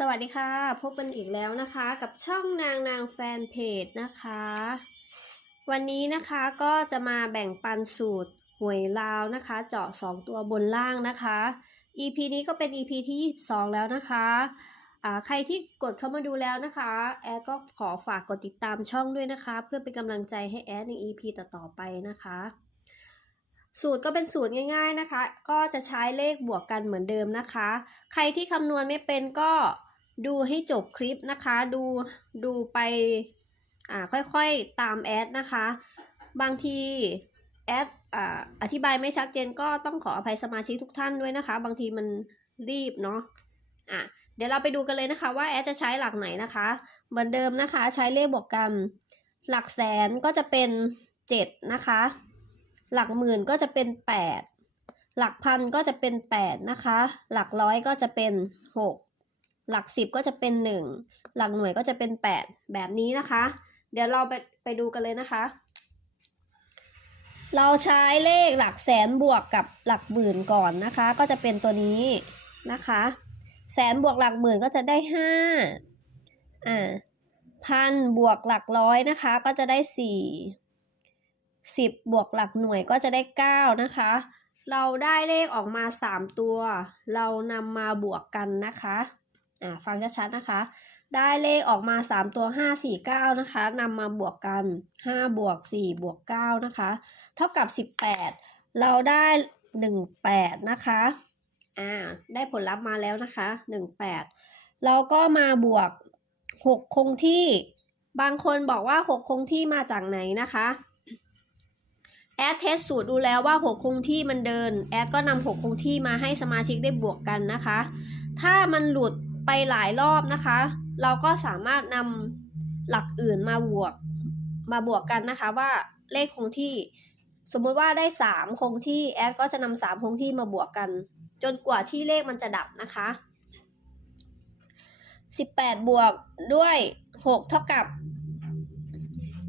สวัสดีค่ะ พบกันอีกแล้วนะคะ กับช่องนางนางแฟนเพจนะคะ วันนี้นะคะก็จะมาแบ่งปันสูตรหวยลาวนะคะ เจาะ 2 ตัวบนล่างนะคะ EP นี้ก็เป็น EP ที่ 22 แล้วนะคะใครที่กดเข้ามาดูแล้วนะคะ แอดก็ขอฝากกดติดตามช่องด้วยนะคะ เพื่อเป็นกำลังใจให้แอดใน EP ต่อๆไปนะคะสูตรก็เป็นสูตรง่าย ๆนะคะ ก็จะใช้เลขบวกกันเหมือนเดิมนะคะ ใครที่คำนวณไม่เป็นก็ ดูให้จบคลิปนะคะ ดูดูไปอ่าค่อยๆตามแอดนะคะ บางทีแอดอ่าอธิบายไม่ชัดเจนก็ต้องขออภัยสมาชิกทุกท่านด้วยนะคะ บางทีมันรีบเนาะอะเดี๋ยวเราไปดูกันเลยนะคะว่าแอดจะใช้หลักไหนนะคะ เหมือนเดิมนะคะ ใช้เลขบวกกันหลักแสนก็จะเป็น 7 นะคะ หลักหมื่นก็จะเป็น 8 หลักพันก็จะเป็น 8 นะคะ หลักร้อยก็จะเป็น 6 หลัก10ก็จะเป็น 1 หลักหน่วยก็จะเป็น 8 แบบนี้นะคะ เดี๋ยวเราไปไปดูกันเลยนะคะ เราใช้เลขหลักแสนบวกกับหลักหมื่นก่อนนะคะ ก็จะเป็นตัวนี้นะคะ แสนบวกหลักหมื่นก็จะได้5อ่าพันบวกหลักร้อยนะคะ ก็จะได้สี่สิบบวกหลักหน่วยก็จะได้เก้านะคะ เราได้เลขออกมาสามตัว เรานำมาบวกกันนะคะ อ่าฟังชัดๆนะคะ ได้เลขออกมาสามตัวห้าสี่เก้านะคะนำมาบวกกันห้าบวกสี่บวกเก้านะคะ เท่ากับสิบแปดเราได้หนึ่งแปดนะคะอ่าได้ผลลัพธ์มาแล้วนะคะหนึ่งแปดเราก็มาบวกหกคงที่ บางคนบอกว่าหกคงที่มาจากไหนนะคะแอดเทสสูตรดูแล้วว่าหกคงที่มันเดิน แอดก็นำหกคงที่มาให้สมาชิกได้บวกกันนะคะ ถ้ามันหลุด ไปหลายรอบนะคะ เราก็สามารถนำหลักอื่นมาบวกมาบวกกันนะคะว่าเลขคงที่ สมมุติว่าได้สามคงที่แอดก็จะนำสามคงที่มาบวกกัน จนกว่าที่เลขมันจะดับนะคะ 18 บวกด้วย 6 เท่ากับ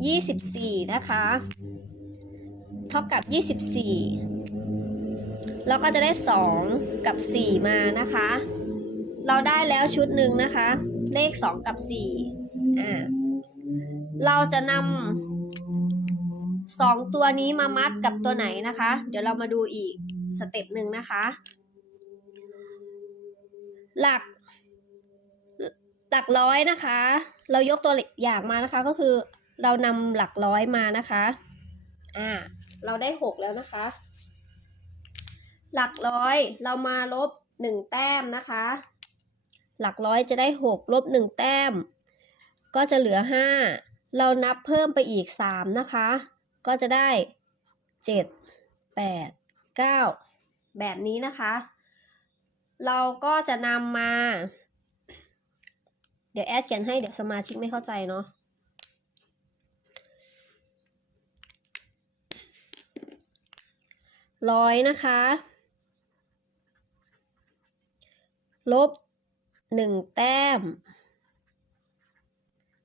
24 นะคะ เท่ากับ 24 แล้วก็จะได้ 2 กับ 4 มานะคะ เราได้แล้วชุดหนึ่งนะคะ เลข 2 กับ4อ่าเราจะนำสองตัวนี้มามัดกับตัวไหนนะคะ เดี๋ยวเรามาดูอีกสเต็ปหนึ่งนะคะ หลัก หลักร้อยนะคะ เรายกตัวอย่างมานะคะก็คือ เรานำหลักร้อยมานะคะ อ่า เราได้หกแล้วนะคะ หลักร้อยเรามาลบหนึ่งแต้มนะคะ หลักร้อยจะได้หกลบหนึ่งแต้ม ก็จะเหลือห้าเรานับเพิ่มไปอีกสามนะคะ ก็จะได้เจ็ดแปดเก้าแบบนี้นะคะ เราก็จะนำมา เดี๋ยวแอดเขียนให้เดี๋ยวสมาชิกไม่เข้าใจเนาะร้อยนะคะ ลบ หนึ่งแต้ม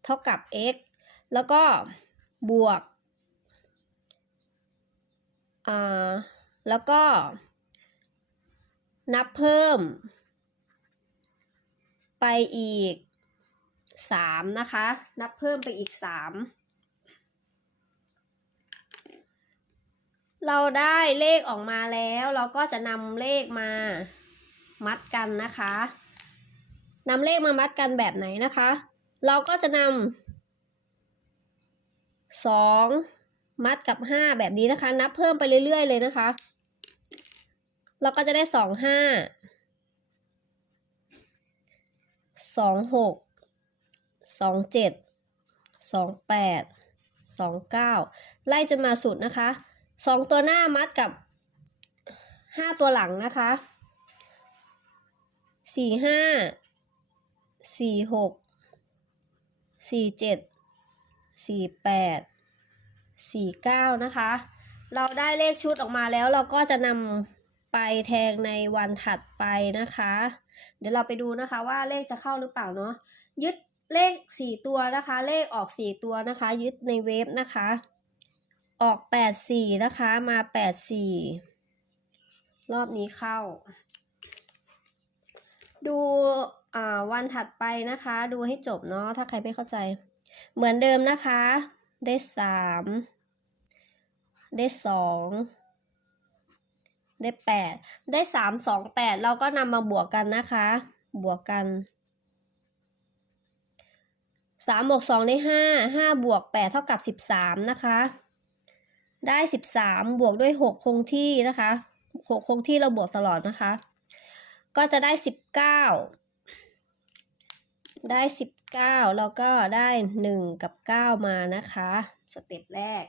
เท่ากับ x แล้วก็บวกอ่าแล้วก็ นับเพิ่ม ไปอีกสามนะคะ นับเพิ่มไปอีกสามเราได้เลขออกมาแล้ว เราก็จะนำเลขมามัดกันนะคะ นำเลขมามัดกันแบบไหนนะคะ เราก็จะนำสองมัดกับห้าแบบนี้นะคะ นับเพิ่มไปเรื่อยๆเลยนะคะ เราก็จะได้สองห้าสองหกสองเจ็ดสองแปดสองเก้าไล่จนมาสุดนะคะสองตัวหน้ามัดกับห้าตัวหลังนะคะสี่ห้า สี่หกสี่เจ็ดสี่แปดสี่เก้านะคะ เราได้เลขชุดออกมาแล้วเราก็จะนำไปแทงในวันถัดไปนะคะ เดี๋ยวเราไปดูนะคะว่าเลขจะเข้าหรือเปล่าเนาะยึดเลขสี่ตัวนะคะ เลขออกสี่ตัวนะคะ ยึดในเว็บนะคะ ออกแปดสี่นะคะมาแปดสี่รอบนี้เข้า ดู วันถัดไปนะคะ ดูให้จบเนาะถ้าใครไม่เข้าใจ เหมือนเดิมนะคะ ได้สามได้สองได้แปดได้สามสองแปดเราก็นำมาบวกกันนะคะ บวกกันสามบวกสองได้ห้าห้าบวกแปดเท่ากับสิบสามนะคะ ได้สิบสามบวกด้วยหกคงที่นะคะหกคงที่เราบวกตลอดนะคะ ก็จะได้สิบเก้า ได้สิบเก้าแล้วก็ได้หนึ่งกับเก้ามานะคะ สเต็ปแรก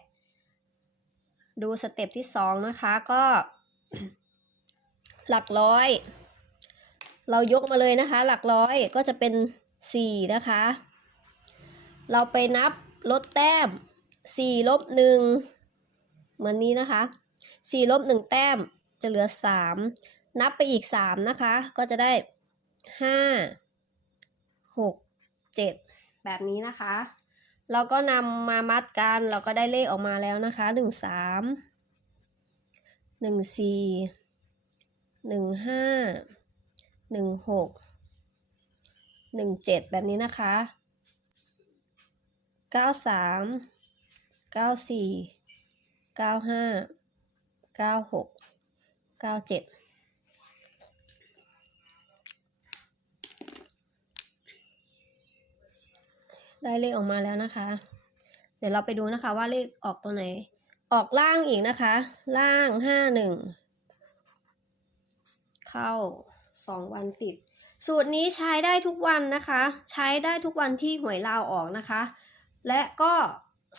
ดูสเต็ปที่สองนะคะก็ หลักร้อย เรายกมาเลยนะคะ หลักร้อยก็จะเป็นสี่นะคะ เราไปนับลดแต้มสี่ลบหนึ่งเหมือนนี้นะคะสี่ลบหนึ่งแต้มจะเหลือสามนับไปอีกสามนะคะ ก็จะได้ห้า หกเจ็ดแบบนี้นะคะ เราก็นำมามัดกันเราก็ได้เลขออกมาแล้วนะคะหนึ่งสามหนึ่งสี่หนึ่งห้าหนึ่งหกหนึ่งเจ็ดแบบนี้นะคะเก้าสามเก้าสี่เก้าห้าเก้าหกเก้าเจ็ด ได้เลขออกมาแล้วนะคะ เดี๋ยวเราไปดูนะคะว่าเลขออกตัวไหน ออกล่างอีกนะคะ ล่างห้าหนึ่งเข้าสองวันติด สูตรนี้ใช้ได้ทุกวันนะคะ ใช้ได้ทุกวันที่หวยลาวออกนะคะ และก็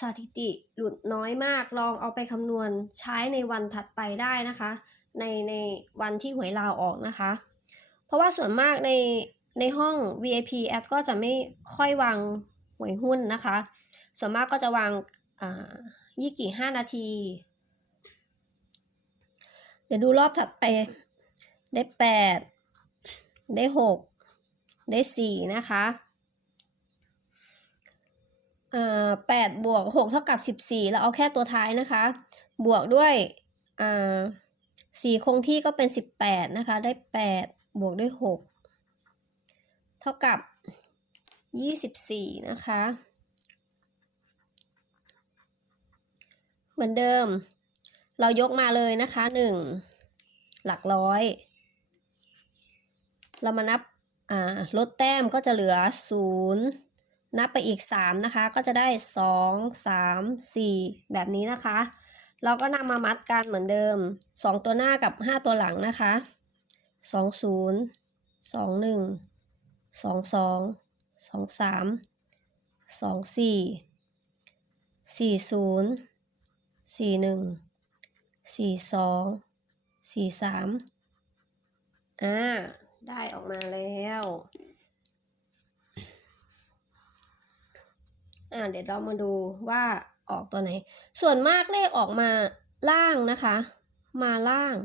สถิติหลุดน้อยมากลองเอาไปคำนวณใช้ในวันถัดไปได้นะคะ ในในวันที่หวยลาวออกนะคะ เพราะว่าส่วนมากในในห้อง VIP แอดก็จะไม่ค่อยวาง หวยหุ้นนะคะ ส่วนมากก็จะวางยี่กี่ห้านาที เดี๋ยวดูรอบถัดไปได้แปดได้หกได้สี่นะคะแปดบวกหกเท่ากับสิบสี่เราเอาแค่ตัวท้ายนะคะ บวกด้วยสี่คงที่ก็เป็นสิบแปดนะคะ ได้แปดบวกด้วยหกเท่ากับ ยี่สิบสี่นะคะ เหมือนเดิม เรายกมาเลยนะคะหนึ่งหลักร้อย เรามานับลดแต้มก็จะเหลือศูนย์นับไปอีกสามนะคะ ก็จะได้สองสามสี่แบบนี้นะคะ เราก็นำมามัดกันเหมือนเดิมสองตัวหน้ากับห้าตัวหลังนะคะสองศูนย์ สองสามสองสี่สี่ศูนย์สี่หนึ่งสี่สองสี่สามอ่า ได้ออกมาแล้ว อ่า เดี๋ยวเรามาดูว่าออกตัวไหน ส่วนมากเลขออกมาล่างนะคะ มาล่าง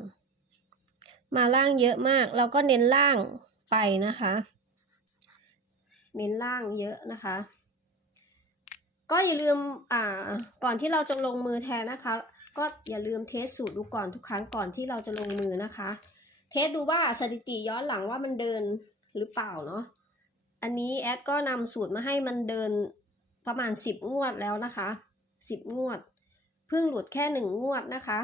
มาล่างเยอะมาก เราก็เน้นล่างไปนะคะ เน้นล่างเยอะนะคะ ก็อย่าลืมอ่าก่อนที่เราจะลงมือแทนนะคะ ก็อย่าลืมเทสสูตรดูก่อนทุกครั้งก่อนที่เราจะลงมือนะคะ เทสดูว่าสถิติย้อนหลังว่ามันเดินหรือเปล่าเนาะอันนี้แอดก็นำสูตรมาให้มันเดินประมาณสิบงวดแล้วนะคะสิบงวด เพิ่งหลุดแค่หนึ่งงวดนะคะ